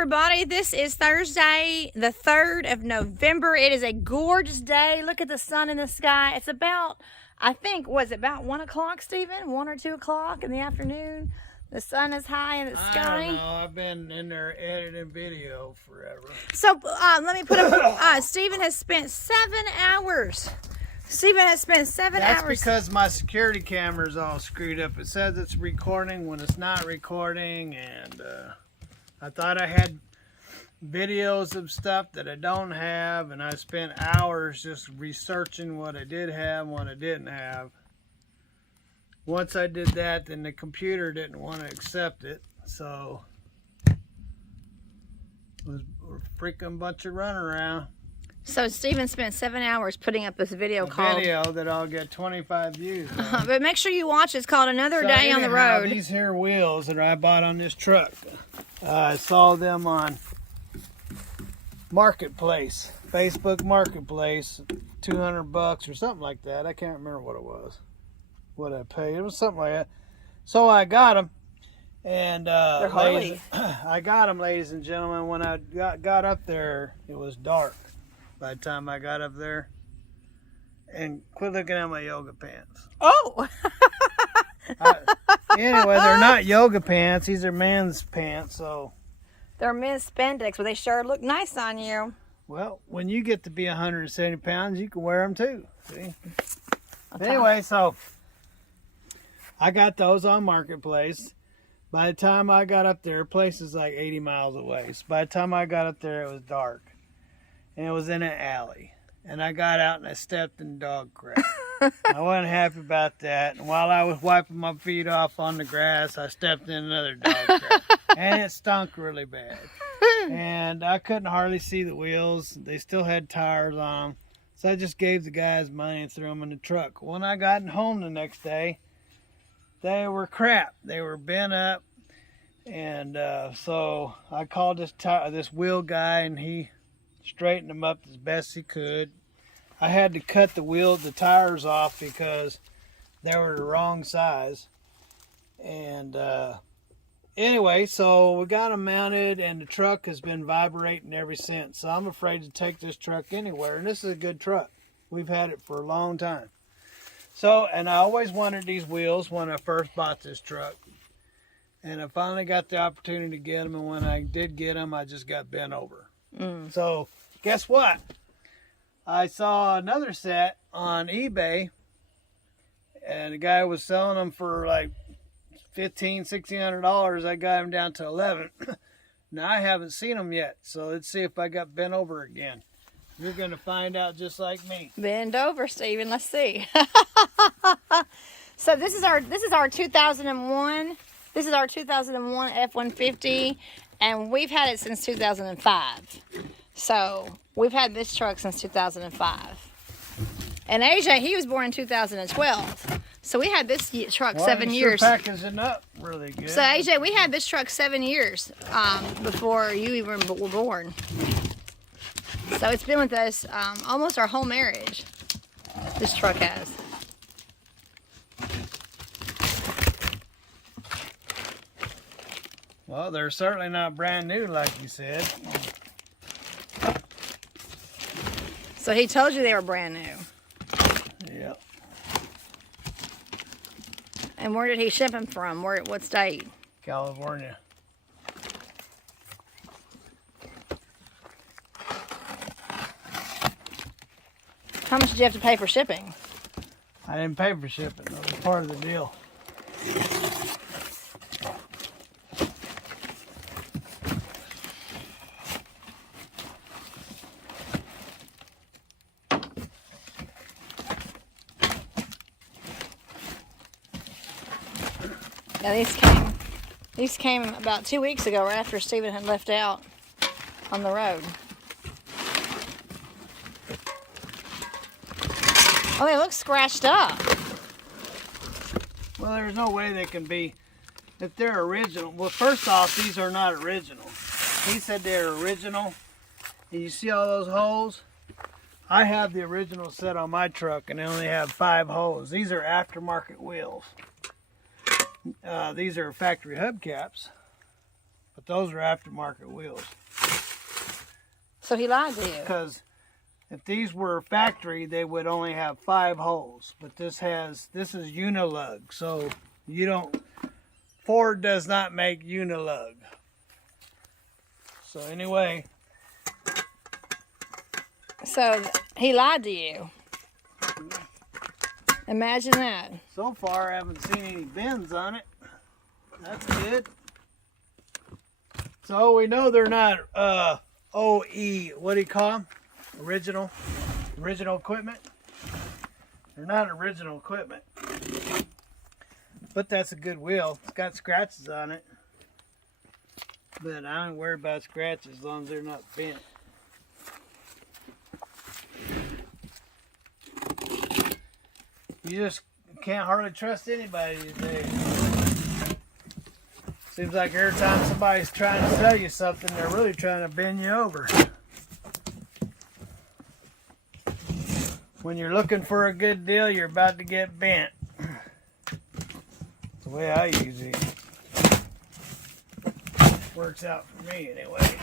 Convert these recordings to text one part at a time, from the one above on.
everybody, this is Thursday the 3rd of November. It is a gorgeous day. Look at the sun in the sky. It's about, I think, was it about 1 o'clock, Stephen? 1 or 2 o'clock in the afternoon. The sun is high in the sky. I don't know. I've been in there editing video forever. So let me put up, Stephen has spent 7 hours. Stephen has spent 7 hours. That's because my security camera is all screwed up. It says it's recording when it's not recording, and I thought I had videos of stuff that I don't have, and I spent hours just researching what I did have and what I didn't have. Once I did that, then the computer didn't want to accept it, so it was a freaking bunch of runaround. So Stephen spent 7 hours putting up this video called... video that I'll get 25 views on. But make sure you watch it. It's called Another Day on the Road. These here wheels that I bought on this truck, I saw them on Marketplace, Facebook Marketplace, $200 or something like that. I can't remember what it was, what I paid. It was something like that. So I got them, and they're Harley. I got them, ladies and gentlemen. When I got up there, it was dark by the time I got up there. And quit looking at my yoga pants. Oh! Anyway, they're not yoga pants. These are men's pants, so... They're men's spandex, but they sure look nice on you. Well, when you get to be 170 pounds, you can wear them too. See? Anyway, so... I got those on Marketplace. By the time I got up there, the place is like 80 miles away. So by the time I got up there, it was dark. And it was in an alley. And I got out and I stepped in dog crap. I wasn't happy about that. And while I was wiping my feet off on the grass, I stepped in another dog crap. And it stunk really bad. And I couldn't hardly see the wheels. They still had tires on them. So I just gave the guys money and threw them in the truck. When I got home the next day, they were crap. They were bent up. And so I called this wheel guy, and he straightened them up as best he could. I had to cut the tires off because they were the wrong size. And anyway, so we got them mounted, and the truck has been vibrating ever since. So I'm afraid to take this truck anywhere. And this is a good truck. We've had it for a long time. So, and I always wanted these wheels when I first bought this truck. And I finally got the opportunity to get them, and when I did get them, I just got bent over. So, guess what? I saw another set on eBay, and the guy was selling them for like $1,500–$1,600. I got them down to $11. Now I haven't seen them yet, so let's see if I got bent over again. You're gonna find out just like me. Bend over, Stephen. Let's see. So this is our 2001. This is our 2001 F-150, and we've had it since 2005. So we've had this truck since 2005. And AJ, he was born in 2012. So we had this truck 7 years. Sure packaging up really good. So AJ, we had this truck 7 years before you even were born. So it's been with us almost our whole marriage. This truck has. Well, they're certainly not brand new, like you said. So he told you they were brand new. Yep. And where did he ship them from? What state? California. How much did you have to pay for shipping? I didn't pay for shipping. That was part of the deal. Yeah, these came about 2 weeks ago, right after Stephen had left out on the road. Oh, they look scratched up. Well, there's no way they can be, if they're original. Well, first off, these are not original. He said they're original. And you see all those holes? I have the original set on my truck, and they only have 5 holes. These are aftermarket wheels. These are factory hubcaps. But those are aftermarket wheels. So he lied to you. Because if these were factory, they would only have 5 holes. But this is unilug. So you don't, Ford does not make unilug. So anyway. So he lied to you. Imagine that. So far, I haven't seen any bends on it. That's good. So we know they're not OE, what do you call them? Original equipment. They're not original equipment. But that's a good wheel. It's got scratches on it. But I don't worry about scratches as long as they're not bent. You just can't hardly trust anybody these days. Seems like every time somebody's trying to sell you something, they're really trying to bend you over. When you're looking for a good deal, you're about to get bent. That's the way I usually works out for me anyway.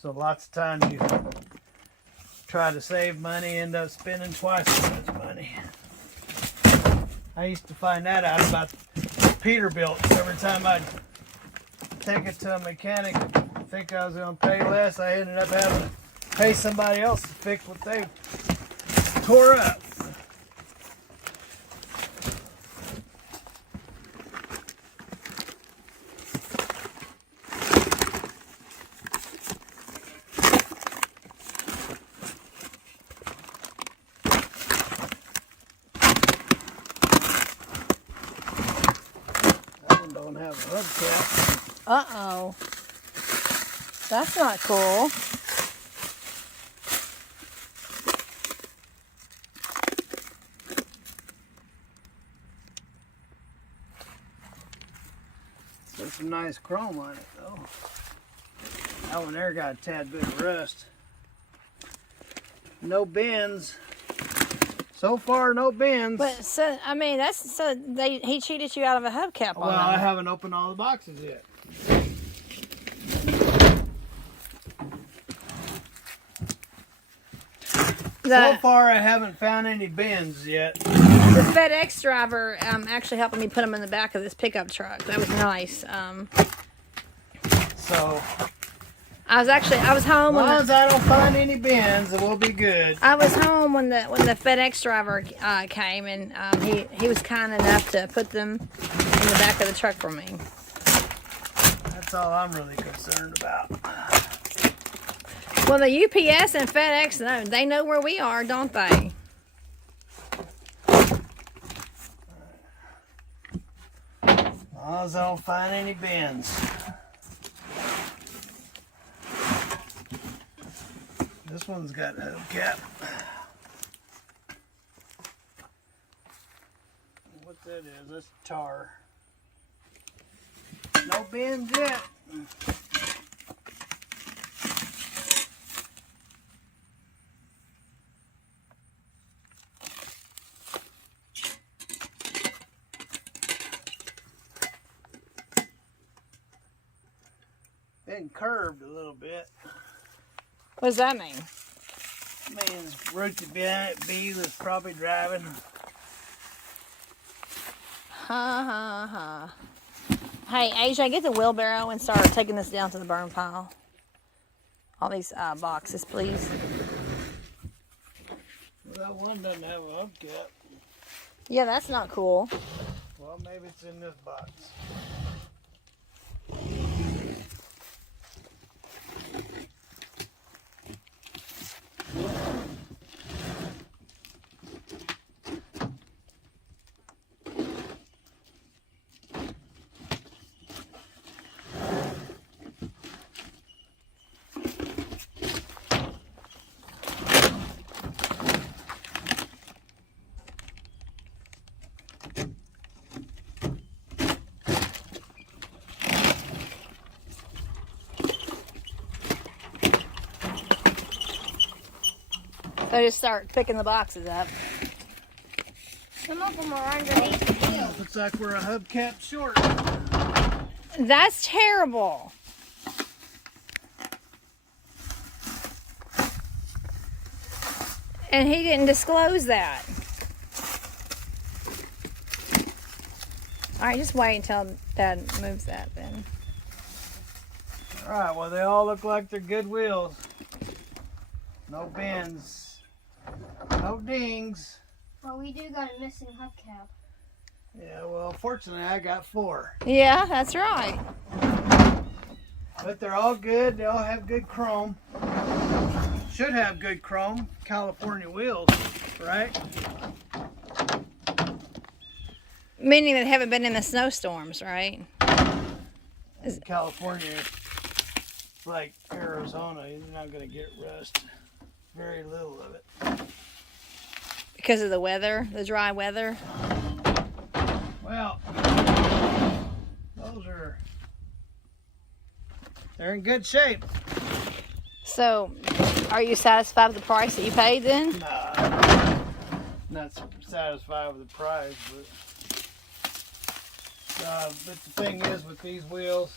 So lots of times you try to save money, end up spending twice as much money. I used to find that out about Peterbilts. Every time I'd take it to a mechanic and think I was going to pay less, I ended up having to pay somebody else to fix what they tore up. Don't have a hubcap. Uh-oh. That's not cool. There's some nice chrome on it though. That one there got a tad bit of rust. No bends. So far, no bends. But so I mean, that's so he cheated you out of a hubcap on Well, that. I haven't opened all the boxes yet. So far, I haven't found any bends yet. The FedEx driver actually helping me put them in the back of this pickup truck. That was nice. So I was home. as long as I don't find any bends, it will be good. I was home when the FedEx driver came, and he was kind enough to put them in the back of the truck for me. That's all I'm really concerned about. Well, the UPS and FedEx, they know where we are, don't they? As long as I don't find any bends. This one's got a hubcap. What that is? That's tar. No bends yet. Been curved a little bit. What does that mean? Means Rookie B was probably driving. Hey, AJ, get the wheelbarrow and start taking this down to the burn pile. All these boxes, please. Well, that one doesn't have a hubcap. Yeah, that's not cool. Well, maybe it's in this box. So just start picking the boxes up. Some of them are underneath here. Looks like we're a hubcap short. That's terrible. And he didn't disclose that. All right, just wait until Dad moves that then. All right, well, they all look like they're good wheels. No bends, no dings. Well, we do got a missing hubcap. Yeah, well, fortunately, I got 4. Yeah, that's right. But they're all good. They all have good chrome. Should have good chrome. California wheels, right? Meaning they haven't been in the snowstorms, right? In California, it's like Arizona. You're not going to get rust. Very little of it. Because of the weather, the dry weather. Well, they're in good shape. So, are you satisfied with the price that you paid then? Nah, not satisfied with the price, but the thing is with these wheels,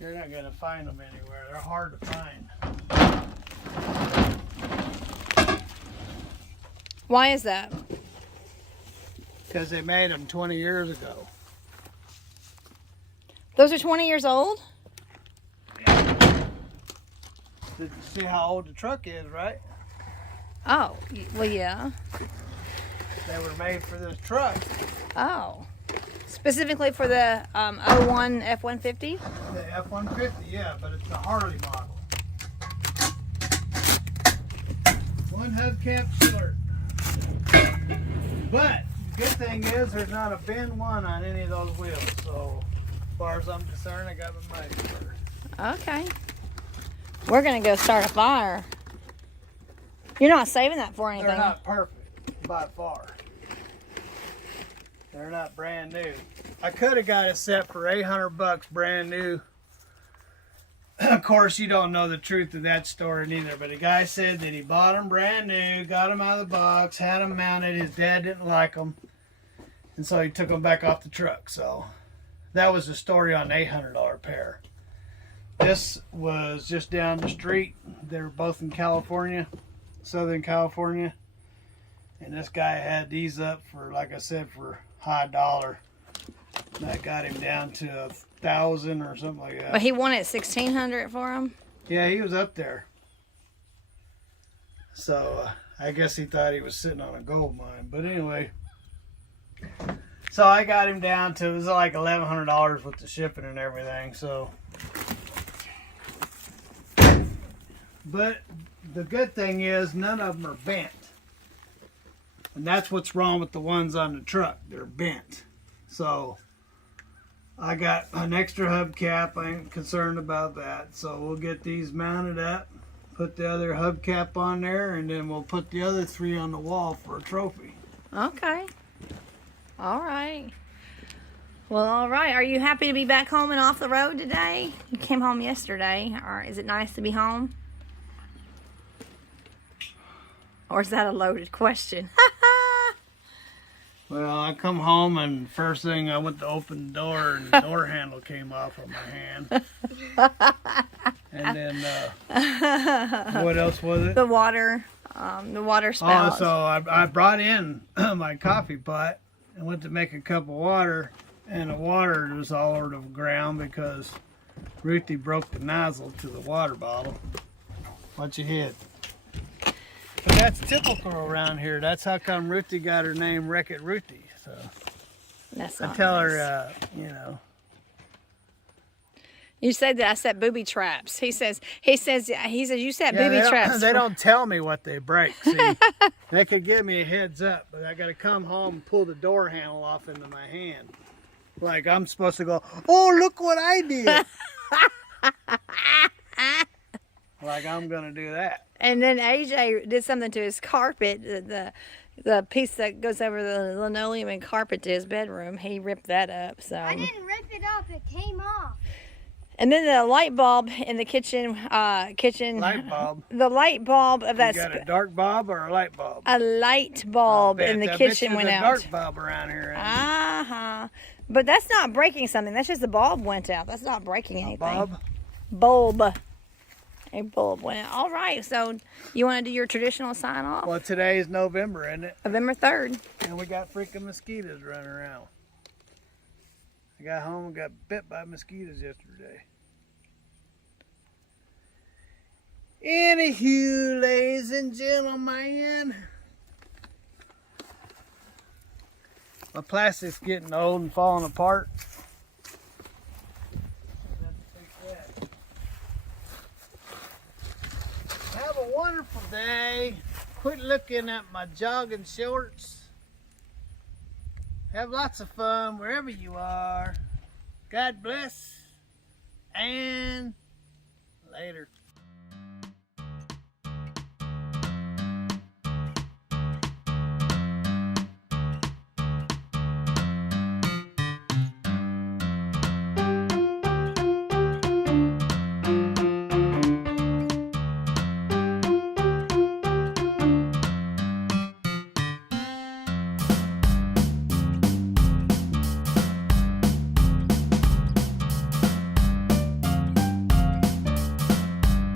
you're not going to find them anywhere. They're hard to find. Why is that? Because they made them 20 years ago. Those are 20 years old? Did you see how old the truck is, right? Oh, well, yeah. They were made for this truck. Oh. Specifically for the 01 F-150? The F-150, yeah, but it's the Harley model. One hubcap short. But the good thing is there's not a bend one on any of those wheels. So as far as I'm concerned, I got my money first. Okay. We're going to go start a fire. You're not saving that for anything. They're not perfect by far. They're not brand new. I could have got a set for $800 brand new. Of course, you don't know the truth of that story neither, but the guy said that he bought them brand new, got them out of the box, had them mounted. His dad didn't like them, and so he took them back off the truck. So that was the story on the $800 pair. This was just down the street. They were both in California, Southern California, and this guy had these up for, like I said, for high dollar. That got him down to 1,000 or something like that. But he wanted 1,600 for him? Yeah, he was up there. So I guess he thought he was sitting on a gold mine. But anyway, so I got him down to, it was like $1,100 with the shipping and everything. So, but the good thing is none of them are bent. And that's what's wrong with the ones on the truck. They're bent. So I got an extra hubcap. I ain't concerned about that. So we'll get these mounted up, put the other hubcap on there, and then we'll put the other 3 on the wall for a trophy. Okay. All right. Well, all right. Are you happy to be back home and off the road today? You came home yesterday. Or is it nice to be home? Or is that a loaded question? Well, I come home and first thing I went to open the door and the door handle came off of my hand. And then, what else was it? The water spout. Oh, so I brought in my coffee pot and went to make a cup of water, and the water was all over the ground because Ruthie broke the nozzle to the water bottle. What you hit? But that's typical around here. That's how come Ruthie got her name Wreck-It Ruthie. So That's I not tell nice. her, you know. You said that I set booby traps. He says you set booby traps. They don't tell me what they break. See, they could give me a heads up, but I got to come home and pull the door handle off into my hand. Like I'm supposed to go, oh, look what I did. Like I'm going to do that. And then AJ did something to his carpet, the piece that goes over the linoleum and carpet to his bedroom. He ripped that up. So I didn't rip it up. It came off. And then the light bulb in the kitchen, Light bulb. the light bulb of You that, got a dark bulb or a light bulb? a light bulb in the kitchen went a out. dark bulb around here. Uh-huh. But that's not breaking something. That's just the bulb went out. That's not breaking anything. Bulb? Bulb. A bulb went out. All right. So you want to do your traditional sign off? Well, today is November, isn't it? November 3rd. And we got freaking mosquitoes running around. I got home and got bit by mosquitoes yesterday. Anywho, ladies and gentlemen, my plastic's getting old and falling apart. Have a wonderful day. Quit looking at my jogging shorts. Have lots of fun wherever you are. God bless. And later.